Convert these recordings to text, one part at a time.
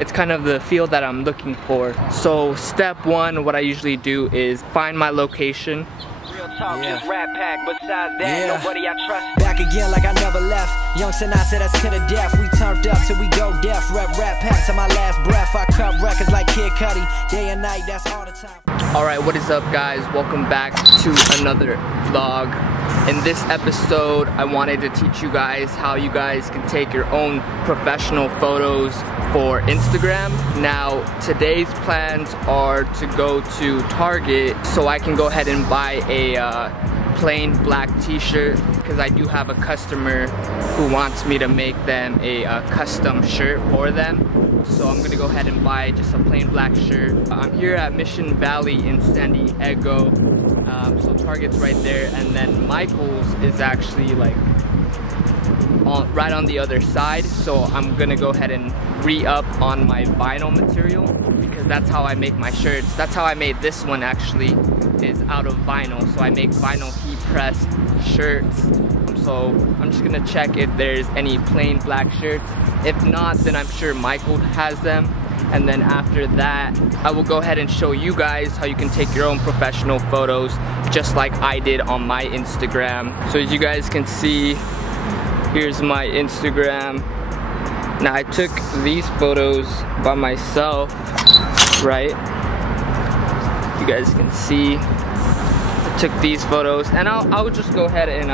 it's kind of the feel that I'm looking for. So step one, what I usually do is find my location. Just Rat Pack, besides that, nobody I trust. Back again like I never left. Young Sinai said that's to the death. We turned up till we go deaf. Rep Rat Pack to my last breath. I cut records like Kid Cudi. Day and night, that's all the time. Alright, what is up guys? Welcome back to another vlog. In this episode, I wanted to teach you guys how you guys can take your own professional photos for Instagram. Now, today's plans are to go to Target so I can go ahead and buy a plain black t-shirt, because I do have a customer who wants me to make them a custom shirt for them. So I'm gonna go ahead and buy just a plain black shirt. I'm here at Mission Valley in San Diego. So Target's right there, and then Michael's is actually like right on the other side. So I'm gonna go ahead and re-up on my vinyl material, because that's how I make my shirts. That's how I made this one actually, is out of vinyl. So I make vinyl heat pressed shirts. So I'm just gonna check if there's any plain black shirts. If not, then I'm sure Michael has them. And then after that, I will go ahead and show you guys how you can take your own professional photos, just like I did on my Instagram. So as you guys can see, here's my Instagram. Now I took these photos by myself, right? You guys can see, I took these photos, and I'll just go ahead and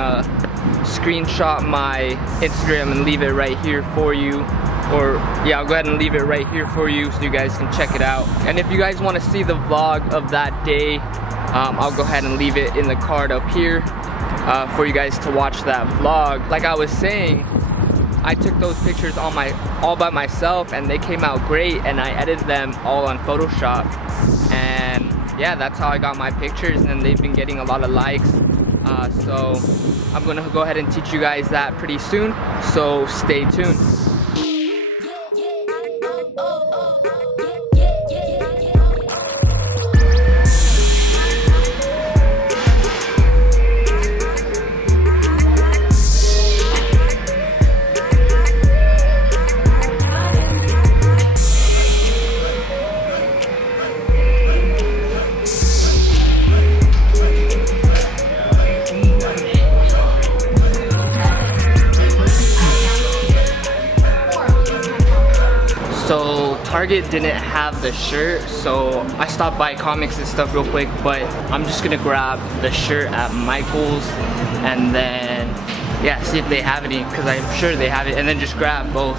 screenshot my Instagram and leave it right here for you. Or yeah, I'll go ahead and leave it right here for you so you guys can check it out. And if you guys want to see the vlog of that day, I'll go ahead and leave it in the card up here for you guys to watch that vlog. Like I was saying, I took those pictures all by myself, and they came out great, and I edited them all on Photoshop. And yeah, that's how I got my pictures, and they've been getting a lot of likes. So I'm gonna go ahead and teach you guys that pretty soon, so stay tuned. So Target didn't have the shirt, so I stopped by comics and stuff real quick, but I'm just gonna grab the shirt at Michael's and then yeah, see if they have any, because I'm sure they have it, and then just grab both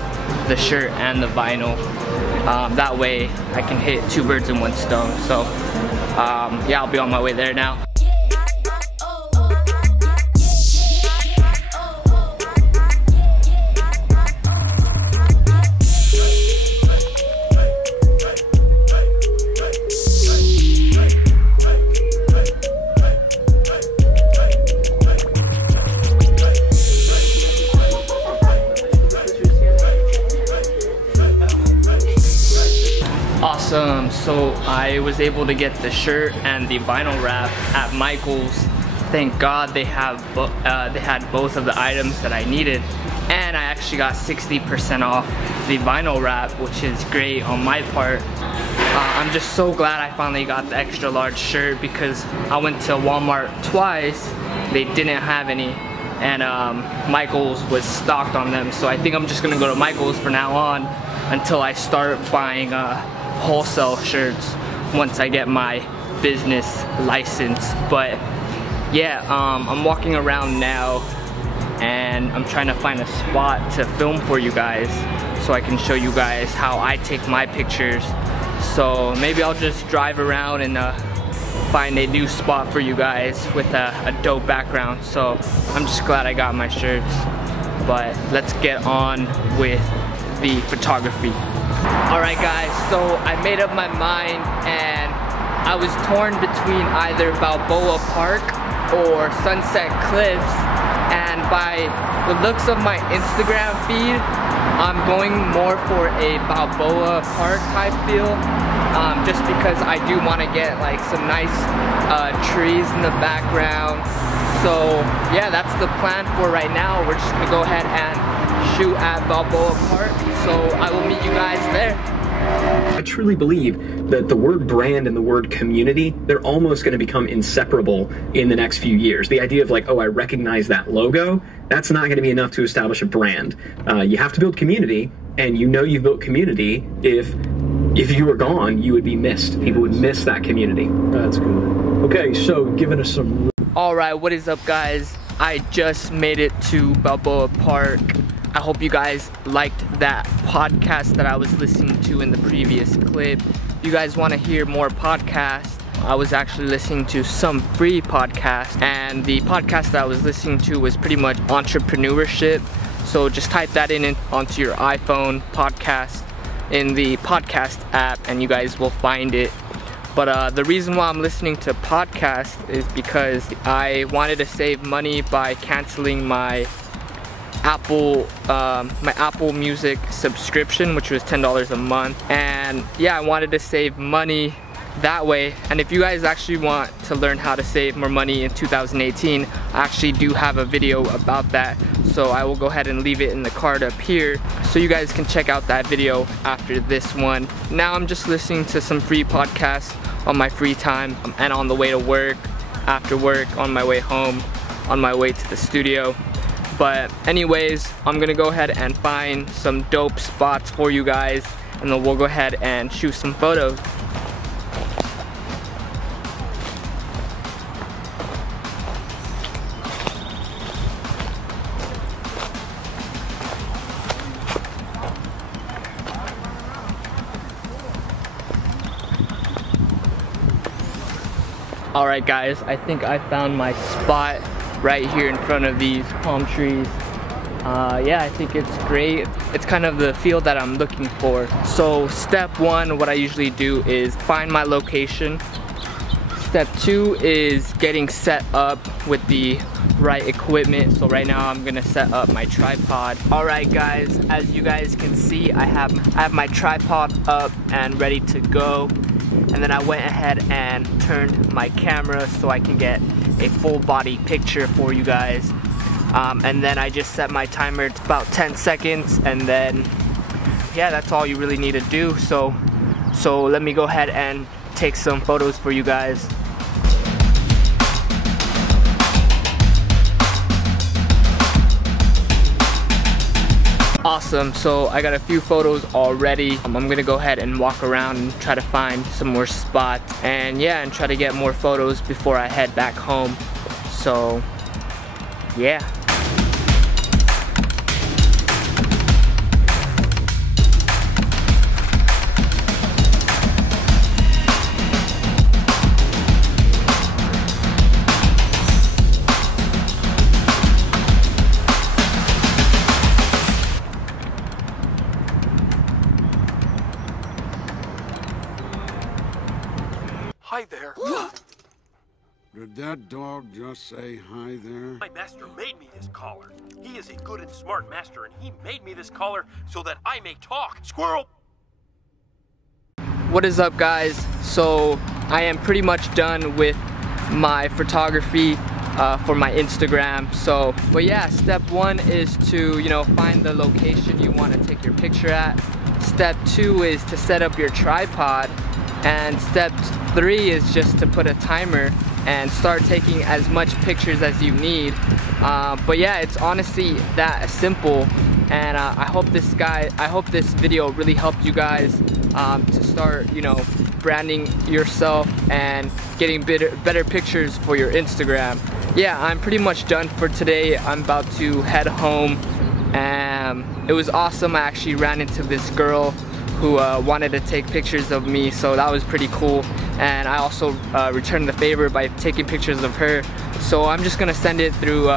the shirt and the vinyl. That way I can hit two birds in one stone. So yeah, I'll be on my way there now. Awesome, so I was able to get the shirt and the vinyl wrap at Michael's. Thank God they had both of the items that I needed, and I actually got 60% off the vinyl wrap, which is great on my part. I'm just so glad I finally got the extra large shirt, because I went to Walmart twice, they didn't have any, and Michael's was stocked on them. So I think I'm just gonna go to Michael's from now on until I start buying wholesale shirts once I get my business license. But yeah, I'm walking around now, and I'm trying to find a spot to film for you guys so I can show you guys how I take my pictures. So maybe I'll just drive around and find a new spot for you guys with a dope background. So I'm just glad I got my shirts, but let's get on with the photography. Alright guys, so I made up my mind, and I was torn between either Balboa Park or Sunset Cliffs, and by the looks of my Instagram feed, I'm going more for a Balboa Park type feel, just because I do want to get like some nice trees in the background. So yeah, that's the plan for right now. We're just gonna go ahead and shoot at Balboa Park, so I will meet you guys there. I truly believe that the word brand and the word community, they're almost going to become inseparable in the next few years. The idea of like, oh, I recognize that logo, that's not going to be enough to establish a brand. You have to build community, and you know you've built community if you were gone, you would be missed. People would miss that community. That's good. Okay, so giving us some... Alright, what is up guys? I just made it to Balboa Park. I hope you guys liked that podcast that I was listening to in the previous clip. If you guys want to hear more podcasts, I was actually listening to some free podcasts, and the podcast that I was listening to was pretty much entrepreneurship. So just type that in onto your iPhone podcast in the podcast app and you guys will find it. But the reason why I'm listening to podcasts is because I wanted to save money by canceling my Apple Music subscription, which was $10 a month. And yeah, I wanted to save money that way. And if you guys actually want to learn how to save more money in 2018, I actually do have a video about that. So I will go ahead and leave it in the card up here so you guys can check out that video after this one. Now I'm just listening to some free podcasts on my free time and on the way to work, after work, on my way home, on my way to the studio. But anyways, I'm gonna go ahead and find some dope spots for you guys, and then we'll go ahead and shoot some photos. Alright guys, I think I found my spot right here in front of these palm trees. Yeah, I think it's great. It's kind of the feel that I'm looking for. So step one, what I usually do is find my location. Step two is getting set up with the right equipment. So right now I'm gonna set up my tripod. Alright guys, as you guys can see, I have my tripod up and ready to go. And then I went ahead and turned my camera so I can get a full body picture for you guys. And then I just set my timer to about 10 seconds, and then yeah, that's all you really need to do. So let me go ahead and take some photos for you guys. Awesome, so I got a few photos already. I'm gonna go ahead and walk around and try to find some more spots, and yeah, and try to get more photos before I head back home. So yeah. Hi there. Did that dog just say hi there? My master made me this collar. He is a good and smart master, and he made me this collar so that I may talk. Squirrel! What is up guys? So I am pretty much done with my photography for my Instagram. But yeah, step one is to, you know, find the location you want to take your picture at. Step two is to set up your tripod. And step three is just to put a timer and start taking as much pictures as you need. But yeah, it's honestly that simple. And I hope this video really helped you guys to start, you know, branding yourself and getting better pictures for your Instagram. Yeah, I'm pretty much done for today. I'm about to head home. It was awesome. I actually ran into this girl who wanted to take pictures of me, so that was pretty cool. And I also returned the favor by taking pictures of her. So I'm just gonna send it through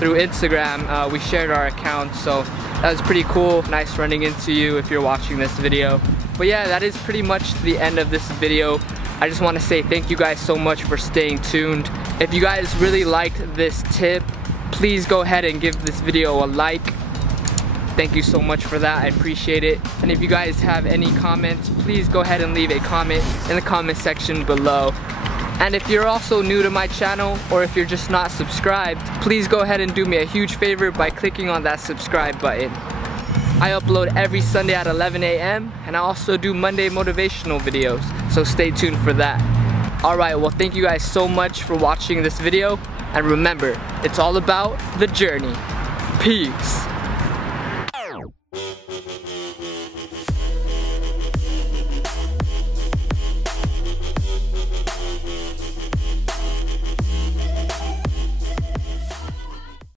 Instagram. We shared our account, so that was pretty cool. Nice running into you if you're watching this video. But yeah, that is pretty much the end of this video. I just want to say thank you guys so much for staying tuned. If you guys really liked this tip, please go ahead and give this video a like. Thank you so much for that, I appreciate it. And if you guys have any comments, please go ahead and leave a comment in the comment section below. And if you're also new to my channel, or if you're just not subscribed, please go ahead and do me a huge favor by clicking on that subscribe button. I upload every Sunday at 11 a.m. and I also do Monday motivational videos, so stay tuned for that. Alright, well thank you guys so much for watching this video, and remember, it's all about the journey. Peace.